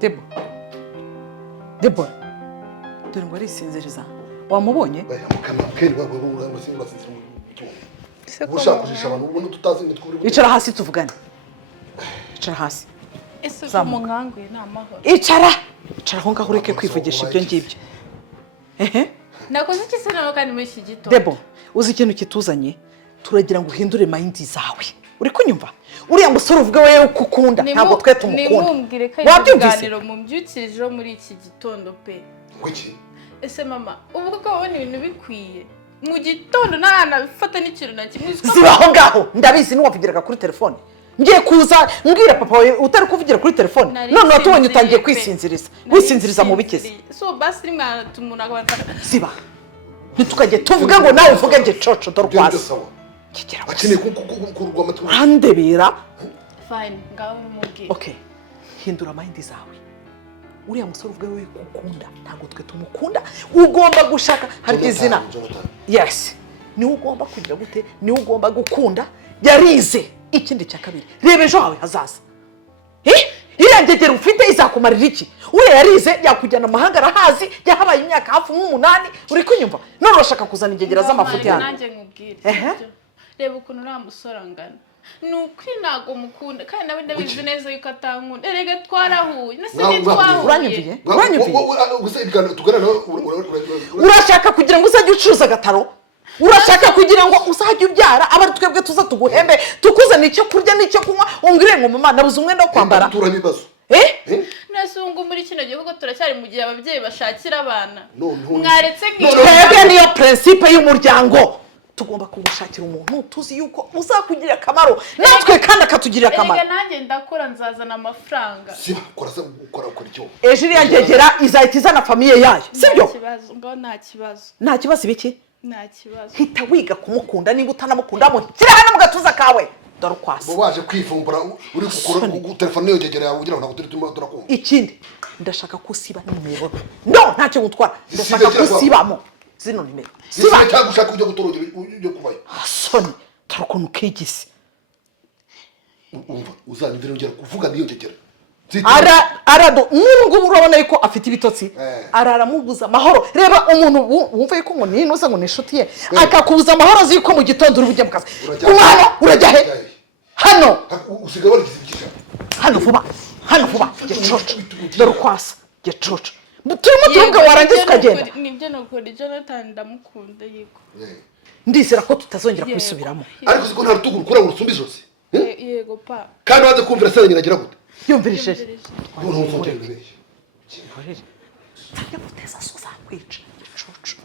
Debo. Dore ngo arisinziriza. Wamubonye? Icara hasi tuvugane. Icara hasi. Ese umwanguye n'amahoro. Icara aho ngaho ureke kwivugisha ibyo ngibyo. Nakoze iki se nawe kandi muri iki gitondo? Debo, uzi ikintu kituzanye? Turagira ngo uhindure mind zawe. Uri kunyumva? Uriya musore uvuga wewe ukukunda ntabwo twe tumukunda. Nimumbwire ko ibiganiro mu mbyukirijeho muri iki gitondo pe. Kuki? Ese mama, uvuga ko wabona ibintu bikwiye. Mu gitondo ntanabifata n'ikintu na kimwe. Zibaho ngaho, ndabizi n'uwavugiraga kuri telefone. Ngiye kuza mbwira papa we utari kuvugira kuri telefone. None watubonye utangiye kwisinziriza. Wisinziriza mu bikeze. So basi rimwe tumuntu akabanta. Siba. Nitukaje tuvuga ngo nawe uvuge nje coco dorwaza. Akeneye kurwa amatwi. Andebera. Fine, ngaho mubwire. Okay. Hindura mind zawe. Uriya musore uvuga wewe kukunda ntabwo twe tumukunda. Ugomba gushaka hari izina. Yes. Ni ugomba kugira gute? Ni ugomba gukunda. Yarize. Ikindi cya kabiri. Reba ejo hawe hazaza. Irangegera ufite izakumarira iki? Uye yarize yakujyana amahanga arahazi yahabaye imyaka hafi nk'umunani uri kunyumva. None urashaka kuzana ingegera z'amafuti hano. Nanjye nkubwire. Reba ukuntu namusorangana. Nuko nago mukunda kandi nawe ndabizi neza yuko atankunda. Erega twarahuye. Nasi twahuye. Uranyumviye? Urashaka kugira ngo uzajye ucuruza gataro? Urashaka kugira ngo uzajye ubyara abari twebwe tuza tuguhembe tukuzana icyo kurya n'icyo kunywa umbwire ngo mama nabuze umwenda wo kwambara? Turabibazo. Nasungu muri kino gihe kuko turacyari mu gihe ababyeyi bashakira abana. Mwaretse nk'ibyo niyo principe y'umuryango. Tugomba kugushakira umuntu tuzi yuko uzakugira akamaro natwe kandi akatugirira akamaro. Erega nanjye ndakora nzazana amafaranga. Siba ukora icyo. Ejo yangegera izahita izana famille yayo. Sibyo? Nta kibazo. Nta kibazo ibiki? Nta kibazo. Hita wiga kumukunda niba utanamukunda mu kirahana mu gatuza kawe. Dore kwasa. Bo waje kwifumbura uri gukora telefone yo gegera yawe ugira ngo ntabwo turakumva. Ikindi ndashaka kusiba nimero. No ntacyo gutwara. Ndashaka kusibamo. Zino nimero. Siba cyangwa ushaka kujya gutorogera ujye kubayo. Soni tarukuntu kigisi. Umva uzanyumvira ongera kuvuga niyo gegera. Arado nubwo urabona yuko afite ibitotsi araramubuza amahoro. Reba umuntu wumva yuko ngo ni nusa ngo ni inshuti ye akakubuza amahoro ziko mu gitondo uri bujye mukazi. Kumana urajya he? Hano usiga barigize ibikisha. Hano vuba gicoco. Dore kwasa gicoco. Turimo tuvuga warangiza ukagenda. Nibyo nokora Jonathan ndamukunda yiko. Ndizera ko tutazongera kubisubiramo. Ariko siko nta rutugu rukura urusumba ijosi. Yego pa. Kandi waze kumvira sanye nagira gute? Yumvirije. Umuntu uzongera. Kimporere. Tajya guteza suza kwica gicoco.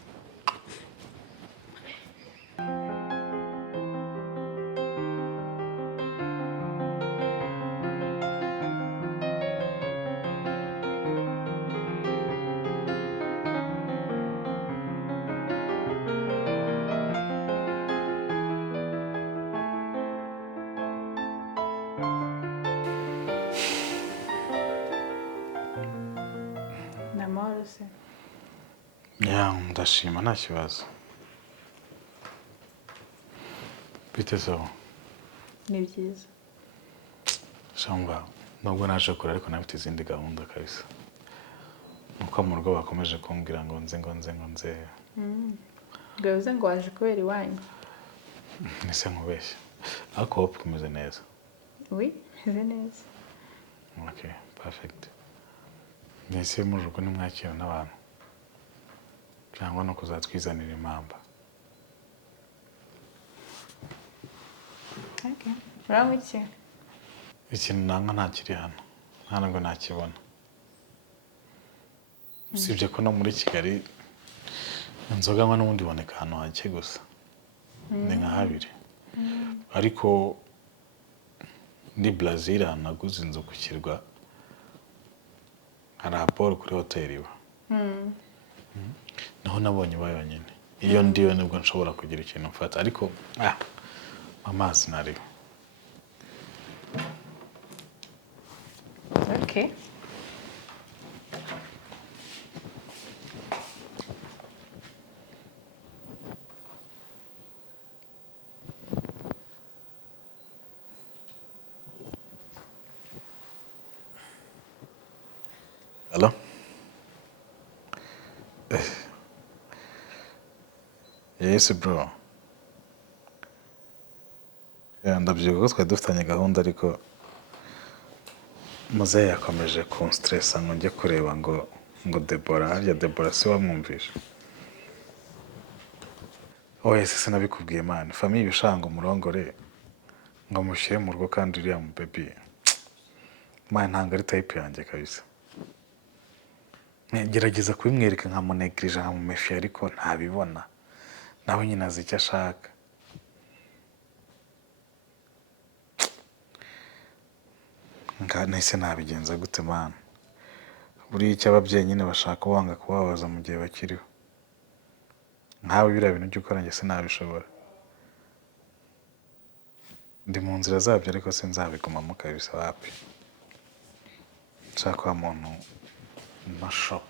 Ndashima nta kibazo. Bitezo. Ni byiza. Shamba nubwo naje kure ariko nafite izindi gahunda kabisa. Nuko mu rugo bakomeje kumbwira ngo nze. Gavuze ngo waje kubera iwanyu. Nise nkubeshya. Ariko hope kumeze neza. Oui, meze neza. Okay, perfect. Nise mu rugo nimwakira n'abantu. Cyangwa no kuzatwizanira impamba. Okay. Uraho iki? Ikintu nanga ntakiri hano. Nta nubwo nakibona. Usibye ko no muri Kigali inzoga nkwa n'ubundi boneka hano hake gusa. Ni nka habiri. Ariko ndi Brazil naguze inzu ku kirwa. Hari raporo kuri hoteli iba. Naho nabonye bayonyine. Iyo ndiyo nibwo nshobora kugira ikintu mfata ariko amazi nari. Okay. Hello? Yes, bro. Ndabyibuka ko twari dufitanye gahunda ariko muzehe yakomeje kunstressa ngo njye kureba ngo Debora, harya Debora si wamwumvisha? Oya se nabikubwiye man, famille ibishanga umurongore ngo mushyire mu rugo kandi uriya mu baby. Man ntabwo ari type yanjye kabisa. Ngerageza kubimwereka nkamunegirije nkamumefiya ariko ntabibona. Nawe nyine azi icyo ashaka. Nahise nabigenza gute man? Buriya icyo ababyeyi nyine bashaka wanga kubabaza mu gihe bakiriho. Nkawe biriya bintu ujya ukora njye sinabishobora. Ndi mu nzira zabyo ariko sinzabigumamo kabisa wapi. Nshaka wa muntu masho.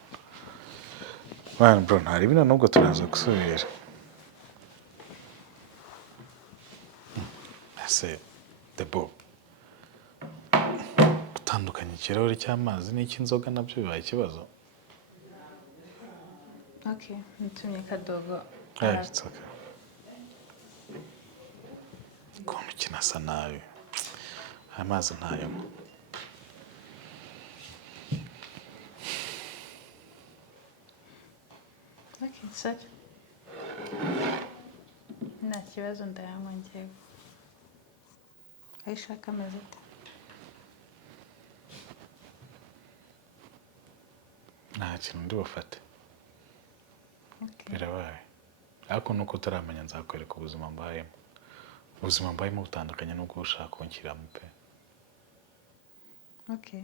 Man bro, ntari bino nubwo turaza gusubira. Ese Debo, gutandukanya ikirahure cy'amazi n'icy'inzoga nabyo bibaye ikibazo? Okay, nitumye kadogo. It's okay. Ukuntu kinasa nabi. Amazi ntayamo. Okay, such. Nta kibazo ndayanywa njyewe. Ayishaka ameze ate? Nta kintu ndi bufate. Birabaye. Ariko nuko utaramenya nzakwereka ubuzima mbayemo. Ubuzima mbayemo butandukanye n'ubwo ushaka kunshyiramo pe. Okay.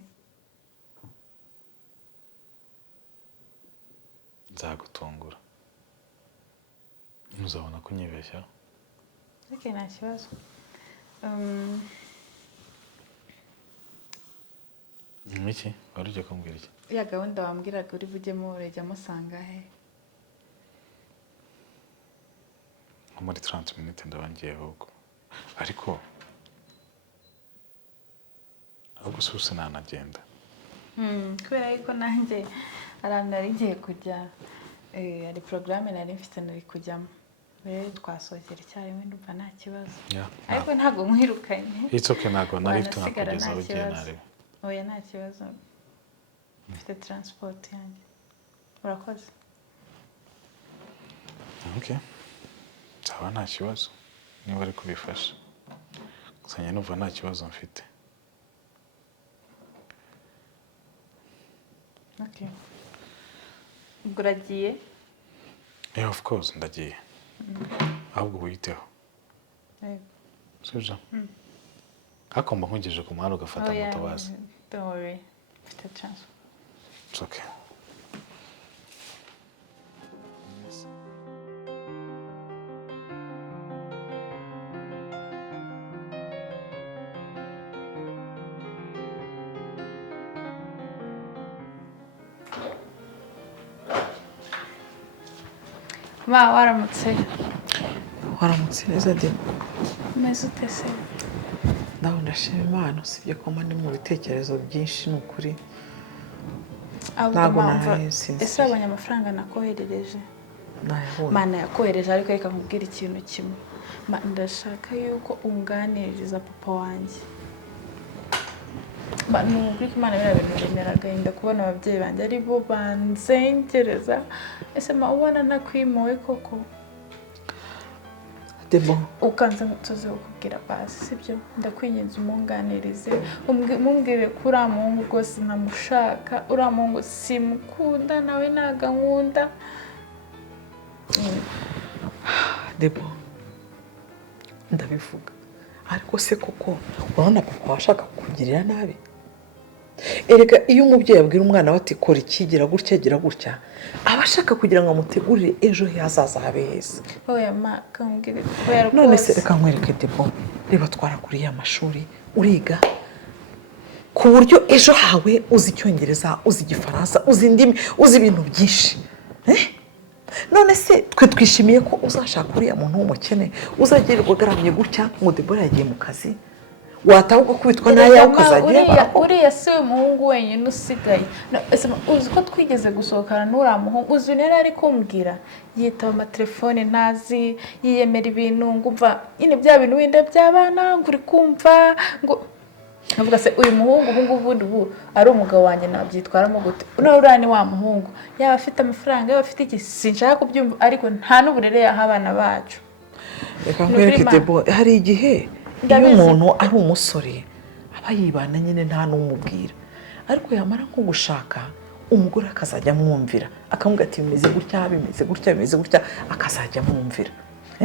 Nzagutungura. Ntuzabona ko unyibeshya? Okay, nta kibazo. Iki? Wari ujya kumbwira iki? Ya gahunda wambwiraga uri bujyemo urajya musanga he? Nko muri 30 minutes ndaba ngiye ahubwo. Ariko ahubwo si nanagenda. Kubera yuko nanjye ahantu nari ngiye kujya hari porogaramu nari mfite nari kujyamo. Rero twasohokera icyarimwe ndumva nta kibazo. Ariko ntabwo nkwirukanye. It's okay, ntabwo nari mfite nkakugeza aho ugiye narebe. Oya nta kibazo. Mfite transport yanjye. Urakoze. Okay. Nzaba nta kibazo niba ari kubifasha. Gusa njye numva nta kibazo mfite. Okay. Ubwo uragiye? Yeah, of course ndagiye. Ahubwo witeho. Yego. Sibyo? Hakomba nkugejeje ku muhanda ugafata moto bazi. Don't worry. Mfite transport. It's okay. Ma waramutse. Waramutse neza Debo. Umeze ute se? Ndaho ndashima Imana usibye ko ndi mu bitekerezo byinshi n'ukuri. Ntabwo nahise. Ese abonye amafaranga nakoherereje? Nayabonye. Mana yakohereje ariko reka nkubwire ikintu kimwe. Ndashaka yuko unganiriza papa wanjye. Nukuri ko Imana biriya bintu bintera agahinda kubona ababyeyi banjye ari bo banzengereza. Ese ubona nakwimuwe koko? Debo. Ukanza tuzi kukubwira basi sibyo? Ndakwinginze umunganirize. Mumbwire ko uriya muhungu rwose ntamushaka. Uriya muhungu simukunda nawe ntago ankunda. Debo. Ndabivuga. Ariko se koko urabona papa washaka kukugirira nabi? Erega iyo umubyeyi abwira umwana we ati kora ikigira gutya gira gutya aba ashaka kugira ngo amutegurire ejo hazaza habe heza. Oya ma kambwire kubera ko none se reka nkwereke Debo, reba twara kuri ya mashuri uriga ku buryo ejo hawe uzi Icyongereza, uzi Igifaransa, uzi indimi, uzi ibintu byinshi. None se twe twishimiye ko uzashaka uriya muntu w'umukene uzagirirwa garamye gutya ngo Debo yagiye mu kazi wataho gukubitwa nayo ukazajya uriya si we muhungu wenyine usigaye uzi ko twigeze gusohokana n'uriya muhungu uzi nera ari kumbwira yitaba amatelefone ntazi yiyemera ibintu ngumva nyine bya bintu wenda by'abana ngo uri kumva ngo navuga se uyu muhungu ubu ari umugabo wanjye nabyitwaramo gute uno uriya ni wa muhungu yaba afite amafaranga yaba afite iki sinshaka kubyumva ariko nta n'uburere yaha abana bacu. Reka nkwereke Debo hari igihe iyo umuntu ari umusore aba yibana nyine nta n'umubwira ariko yamara nko gushaka umugore akazajya amwumvira akamubwira ati bimeze gutya akazajya amwumvira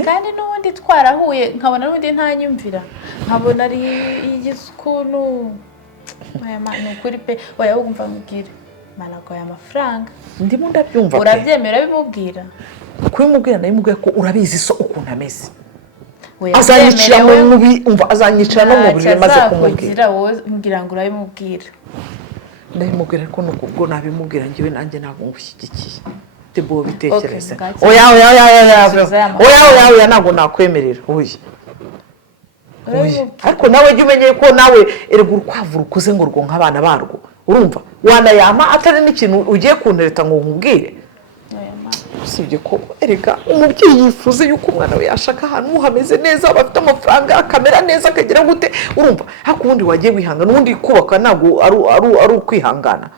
kandi n'ubundi twarahuye nkabona n'ubundi ntanyumvira nkabona ari igikuntu nukuri pe oya wumva mubwire managoye amafaranga ndimo ndabyumva pe urabyemera bimubwira kubimubwira ndabimubwira ko urabizi so ukuntu ameze azanyicira mu mubi umva azanyicira no mu buriri maze kumubwira wowe mbwira ngo urabimubwira ndabimubwira ko nuko ubwo nabimubwira ngiwe nanjye ntabwo ngushyigikiye Debo bitekereza oya ntabwo nakwemerera oya ariko nawe jya umenye ko nawe erega urukwavu rukuze ngo rwonka abana barwo urumva wanayama atari n'ikintu ugiye kuntereta ngo nkubwire usibye ko erega umubyeyi yifuza yuko umwana we yashaka ahantu hameze neza bafite amafaranga akamera neza akagira gute urumva ariko ubundi wagiye wihangana ubundi kubaka ntabwo ari ukwihangana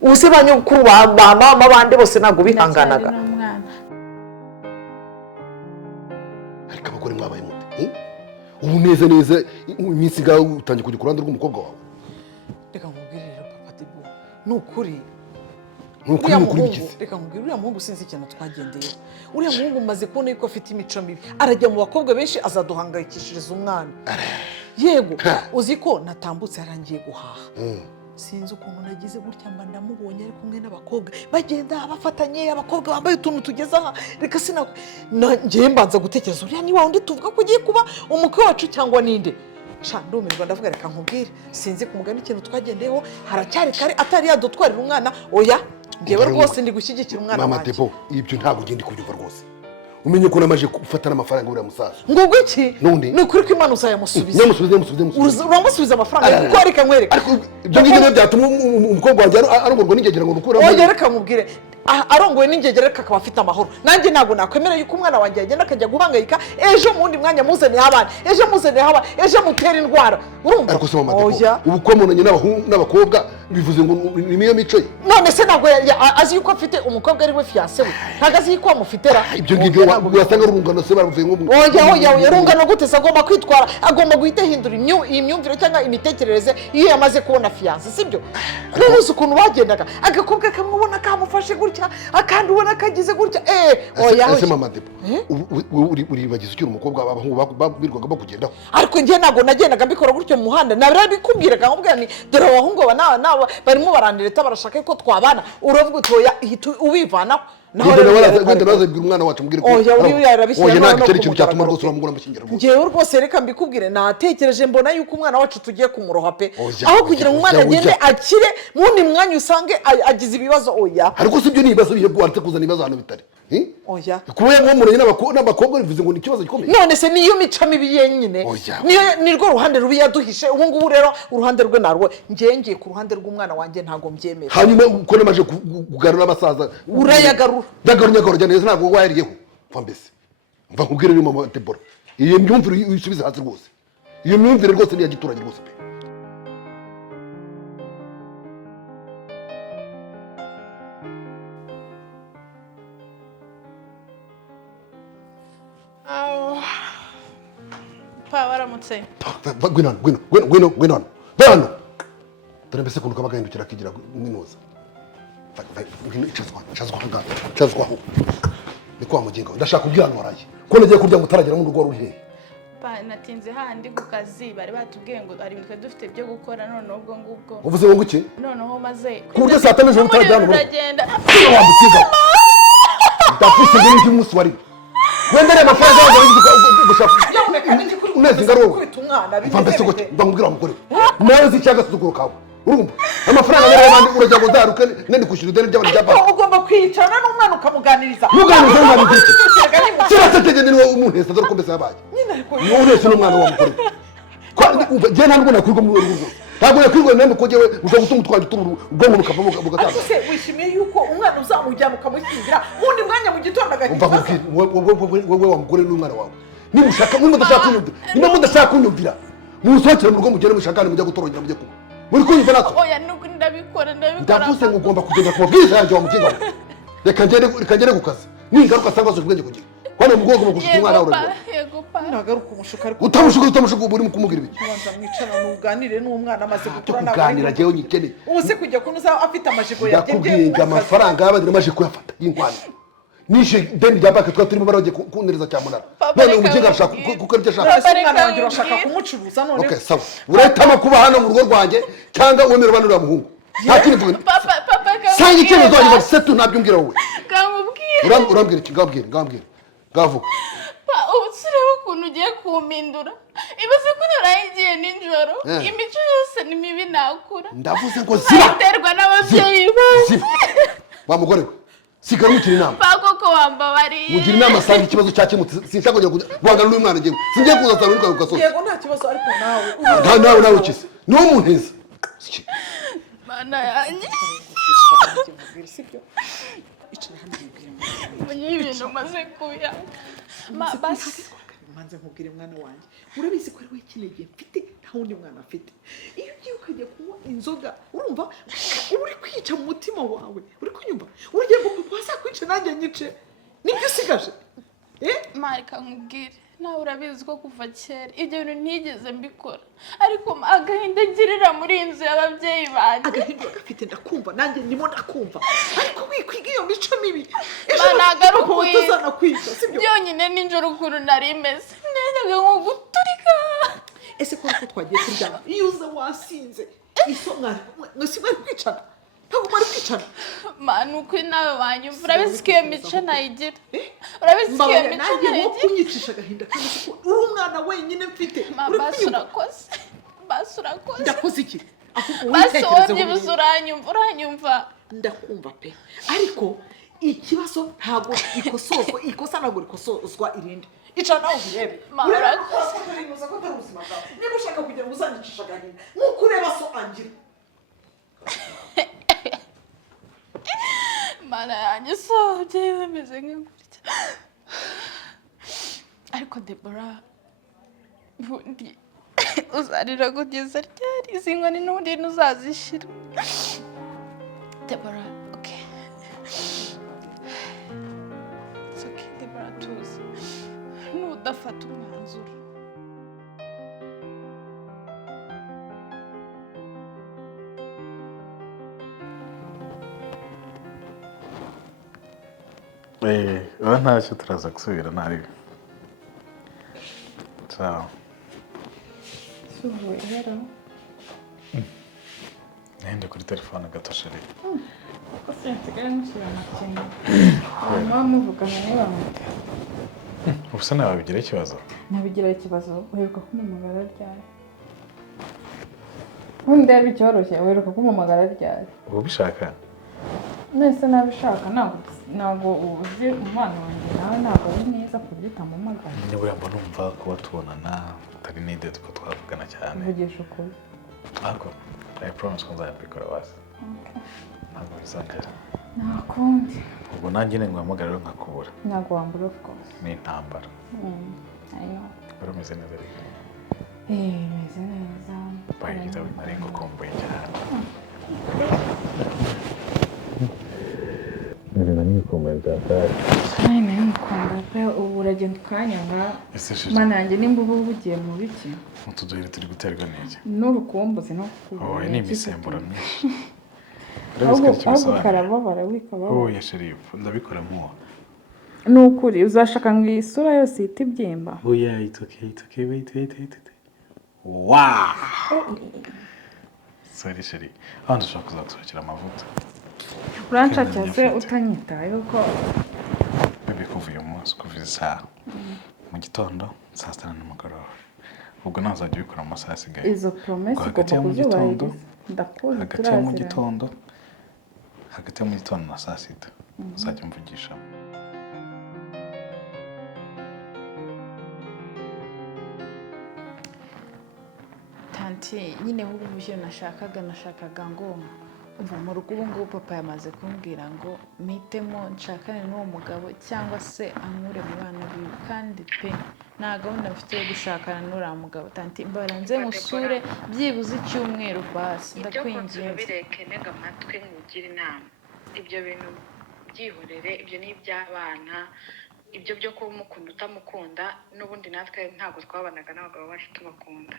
ubuse banyukuru ba mama bande bose ntabwo bihanganaga ariko abagore mwabaye mute ubu neza iminsi ngaho utangiye kujya ku ruhande rw'umukobwa wawe reka nkubwire rero papa Debo nukuri bigize reka nkubwire uriya muhungu sinzi ikintu twagendeyeho uriya muhungu umaze kubona yuko afite imico mibi arajya mu bakobwa benshi azaduhangayikishiriza umwana yego uzi ko natambutse yarangiye guhaha sinzi ukuntu nagize gutya mba ndamubonye ari kumwe n'abakobwa bagenda bafatanye abakobwa bambaye utuntu tugeze aha reka ngiye mbanza gutekereza uriya ni wa wundi tuvuga ko ugiye kuba umukwe wacu cyangwa ninde sha ndumirwa ndavuga reka nkubwire sinzi kumugana ikintu twagendeyeho haracyari kare atari yadutwarira umwana oya ngewe rwose ndi gushyigikira umwana wanjye mama Debo ibyo ntabwo ugenda kubyumva rwose umenye ko namaje gufata n'amafaranga uriya musaza ngo iki ni ukuri ko Imana uzayamusubiza uramusubiza amafaranga kuko reka nkwereka ariko ibyo ngibyo byatuma umukobwa wanjye arongorwa n'ingegera ngo nukuramo oya reka nkubwire arongowe n'ingegera reka akaba afite amahoro nanjye ntabwo nakwemera yuko umwana wanjye yagenda akajya guhangayika ejo mu wundi mwanya muzaniye abana ejo mutera indwara urumva ariko se mama Debo ubu ko munanye n'abakobwa bivuze ngo ni niyo mico ye none se ntabwo azi yuko afite umukobwa ari we fiancé we ntabwo azi yuko amufitera ibyo ngibyo wasanga urungano se baravuye ngo oya urungano gute se agomba kwitwara agomba guhita hindura imyumvire cyangwa imitekerereze iyo yamaze kubona fiancé sibyo uruzi ukuntu bagendaga agakobwa kamubona kamufashe gutya akandi ubona kagize gutya oya ese mama Debo uribagize ukiri umukobwa abahungu birwaga bakugendaho ariko njye ntabwo nagendaga mbikora gutyo mu muhanda nabikubwiraga nkubwira ni dore abahungu aba barimo barandireta barashaka ko twabana uravuga uti oya ubivanaho wenda bazabwira umwana wacu mubwire ko oya ntabwo icyo ari ikintu cyatuma rwose uramugura amushyingira rwose ngewe rwose reka mbikubwire natekereje mbona yuko umwana wacu tugiye kumuroha pe aho kugira ngo umwana agende akire mu wundi mwanya usange agize ibibazo oya ariko si ibyo ni ibibazo bihe bwaretse kuzana ibibazo hano bitari oya kuba yamwomoranye n'abakobwa bivuze ngo ni ikibazo gikomeye none se niyo mico mibi yenyine ni rwo ruhande rubi yaduhishe ubu ngubu rero uruhande rwe narwo ngiye ku ruhande rw'umwana wanjye ntabwo mbyemera hanyuma uko namaje kugarura abasaza urayagarura ndagarura neza ntabwo wayariyeho mva mbese mva nkubwire rero mama Debora iyo myumvire uyisubize hasi rwose iyo myumvire rwose ni iya giturage rwose pe waramutse gwino dore mbese kuntu kaba gahindukira akigira mwinoza cazwaho ni kwa mugingo ndashaka kubwira hano waraye ko nagiye kurya mutaragera mu rugo ruri hehe natinze handi ku kazi bari batubwiye ngo hari ibintu dufite byo gukora none ubwo ngubwo uvuze ngo iki noneho maze ku buryo saa tanu z'ijoro mutaragera mu rugo uragenda wambukiza ndafise ngo n'iki munsi wari wendere amafaranga y'abantu gushaka uneze ngarowe mva mbese ngo mbamubwira umugore nawe zicyaga suzuguro kawe urumva amafaranga yari y'abandi urajya ngo ndaruke nende kwishyura ideni ry'abandi ry'abandi ugomba kwicarana n'umwana ukamuganiriza muganiriza n'umwana iki kirase tegende niwe umuntesa dore ko mbese yabaye niwe unese n'umwana wa mugore je ntabwo nakwirwa mu rugo ntabwo nakwirwa namwe ko jewe ushobora gutuma utwaje turu ubwonko bukava bugataza ariko se wishimiye yuko umwana uzamujyana ukamushyingira ubundi mwanya mu gitondo agahinda wowe wa mugore n'umwana wawe niba ushaka niba mudashaka kunyumvira musohokere mu rugo mugere mushakane mujya gutorongera mujye kuba muri kunyumva natwe oya nuko ndabikora ndavuze ngo ugomba kugenda ku mabwiriza yanjye wa mukinga reka ngere ku kazi ningaruka asanga zose ubwenge kugira kwane mu bwoko bwo umwana wawe yego pa nagaruka umushuka ariko utamushuka uri kumubwira ibiki kubanza mwicara nuganire n'umwana amaze gukura kuganira jewe nyikene ubu se kujya kunuza afite amajigo yakubwiye amafaranga y'abandi maje kuyafata y'inkwano nishe deni rya banki turimo baragiye kundereza cyamunara none umukinga arashaka kuko aribyo ashaka umwana wanjye urashaka kumucuruza none okay sawa urahitamo kuba hano mu rugo rwanjye cyangwa wemera bana uriya muhungu nta kindi vuga papa sanga icyemezo wanjye basetu ntabyo umbwira wowe kamubwira urambwira iki ngambwira ngavuga ubu turebe ukuntu ugiye kumpindura ibaze ko narayigiye nijoro imico yose ni mibi nakura ndavuze ngo ziba iterwa n'ababyeyi bawe wa mugore we sigara mukira inama koko wambabariye mugira inama sanga ikibazo cyakemutse sinshaka kujya guhangana n'umwana ngewe singiye kuza sana n'ukaruka sose yego nta kibazo ariko nawe nawe ukise niwo munteza mana yanjye mwenye ibintu maze kuya basi manze nkubwire mwana wanjye urabizi ko ari we kinege mfite nta wundi mwana afite iyo ugiye ukajya kunywa inzoga urumva uri kwica mu mutima wawe uri kunyumva urya ngo papa azakwica nanjye nyice nibyo usigaje marika nkubwire nawe urabizi ko kuva kera ibyo bintu ntigeze mbikora ariko agahinda ngirira muri iyi nzu y'ababyeyi banjye agahinda gafite ndakumva nanjye ndimo ndakumva ariko wikwiga iyo mico mibi nagaruka utazanakwica sibyo byonyine ninjoro ukuntu nari meze nendaga nko guturika ese ko twagiye kuryama iyo uza wasinze iso mwese mwari kwicana ntabwo mwari kwicana manu uko nawe wanyumva urabizi ko iyo mico nayigira urabizi ko iyo mico nayigira kunyicisha agahinda kandi uri umwana wenyine mfite basi urakoze ndakoze iki basi wowe byibuze uranyumva ndakumva pe ariko ikibazo ntabwo ikosozwa ikosa ntabwo rikosozwa irindi icara nawe ubirebe urakoze ko atari ubuzima bwawe niba ushaka kugira ngo uzanyicisha agahinda nk'uko ureba so angira mana yanjye so ababyeyi bameze nk'ingurya ariko Debora ubundi uzarira kugeza ryari izi nkoni n'ubundi ntuzazishyira Debora okay it's okay Debora tuzi nudafata umwanzuro uba ntacyo turaza gusubira ntari ciao nende kuri telefone gato sheri ko sinsigaye nshira amakenga mama muvugana n'abantu ubuse nawe bigira ikibazo nabigira ikibazo uheruka kumumagara ryari ubundi yari icyoroshye uheruka kumumagara ryari ubu bishaka nese nabishaka ntabwo uzi umwana wanjye nawe ntabwo ari neza ku buryo utamumagara nibura mba numva kuba tubonana utari nide tuko twavugana cyane uvugisha ukuri ariko I promise ko nzabikora basi ntabwo bizongera nta kundi ubwo nanjye nguhamagara rero nkakubura ntabwo wambura of course ni intambara I know wari umeze neza rero meze neza bahigiza nari ngukumbuye cyane nari ngukumbuye byatari cyane nari ngukumbuye pe ubu uragenda ukanyanga mana yanjye nimba uba ugiye mu biki utuduheri turi guterwa n'iki n'urukumbuzi no kukuba ni imisemburo myinshi ahubwo karababara wikababara oya sherifu ndabikora nk'uwo ni ukuri uzashaka ngo iyi sura yose ihite ibyimba oya it's okay wait wow sorry sheri ahandi ushobora kuzagusohokera amavuta uranshakira se utanyitayeho ko bebe kuva uyu munsi kuva izi saha mu gitondo saa sita nimugoroba ubwo ntazajya ubikora mu masaha asigaye izo promesi ugomba kuzubahiriza ndakuzi hagati ya mu gitondo na saa sita uzajya umvugisha tanti nyine nk'uburyo nashakaga ngo umva mu rugo ubu ngubu papa yamaze kumbwira ngo mpitemo nshakane n'uwo mugabo cyangwa se ankure mu bana biwe kandi pe nta gahunda mfite yo gushakana n'uriya mugabo tanti mbaranze musure byibuze icyumweru basi ndakwinginze ibyo bireke ntega amatwi nkugire inama ibyo bintu byihorere ibyo ni iby'abana ibyo byo kuba umukunda utamukunda n'ubundi natwe ntabwo twabanaga n'abagabo bacu tubakunda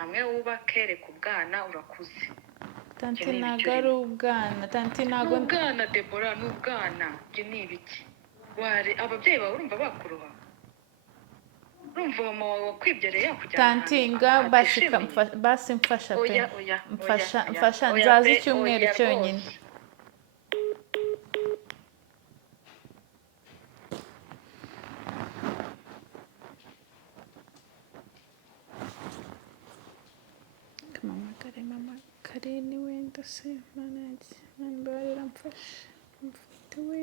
hamwe wubake reka ubwana urakuze tanti ntabwo ari ubwana tanti ntabwo ubwana Debora ni ubwana ibyo ni ibiki ababyeyi bawe urumva bakuruha urumva mama wawe wakwibyereye yakujyana tanti nga basi mfasha pe mfasha nzaza icyumweru cyonyine mama kare ni wenda se manage nambarira mfasha mfite we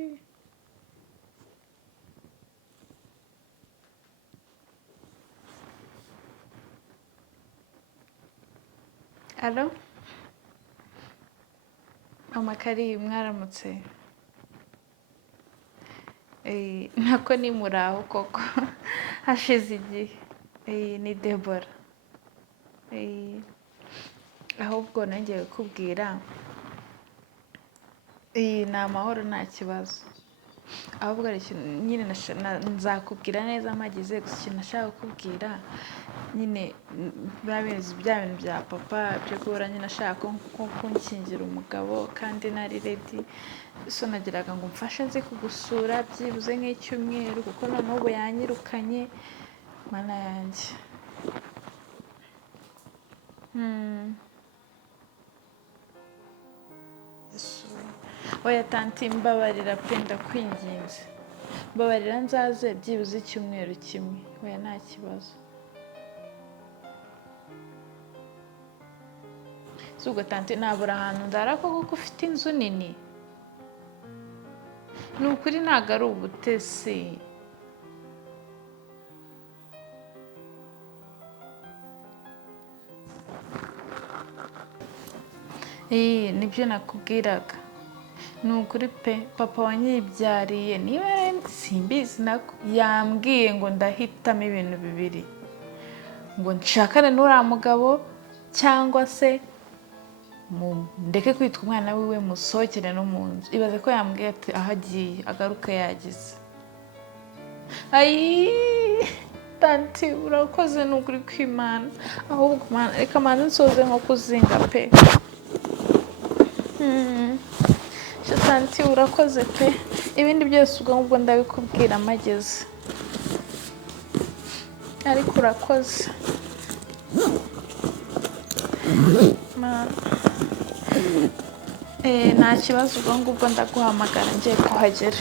Alo mama kari mwaramutse ntako ni muraho koko hashize igihe ni Debora ahubwo nanjye kukubwira ni amahoro nta kibazo ahubwo ari ikintu nyine nzakubwira neza mpagize gusa ikintu nashaka kukubwira nyine bya bintu bya papa byo guhora nyine ashaka nko kunkingira umugabo kandi nari ready so nagiraga ngo mfashe nzi kugusura byibuze nk'icyumweru kuko noneho ubu yanyirukanye mana yanjye oya tanti mbabarira pe ndakwinginze mbabarira nzaze byibuze icyumweru kimwe oya nta kibazo ubwo tanti nabura ahantu ndara koko ko ufite inzu nini ni ukuri ntabwo ari ubutesi nibyo nakubwiraga ni ukuri pe papa wanyibyariye niba simbizi nako yambwiye ngo ndahitamo ibintu bibiri ngo nshakane n'uriya mugabo cyangwa se ndeke kwitwa umwana wiwe musohokere no mu nzu ibaze ko yambwiye ati aho agiye agaruke yagize tanti urakoze ni ukuri kw'Imana ahubwo reka manze nsoze nko kuzinga pe tanti urakoze pe ibindi byose ubwo ngubwo ndabikubwira amageze ariko urakoze nta kibazo ubwo ngubwo ndaguhamagara ngiye kuhagera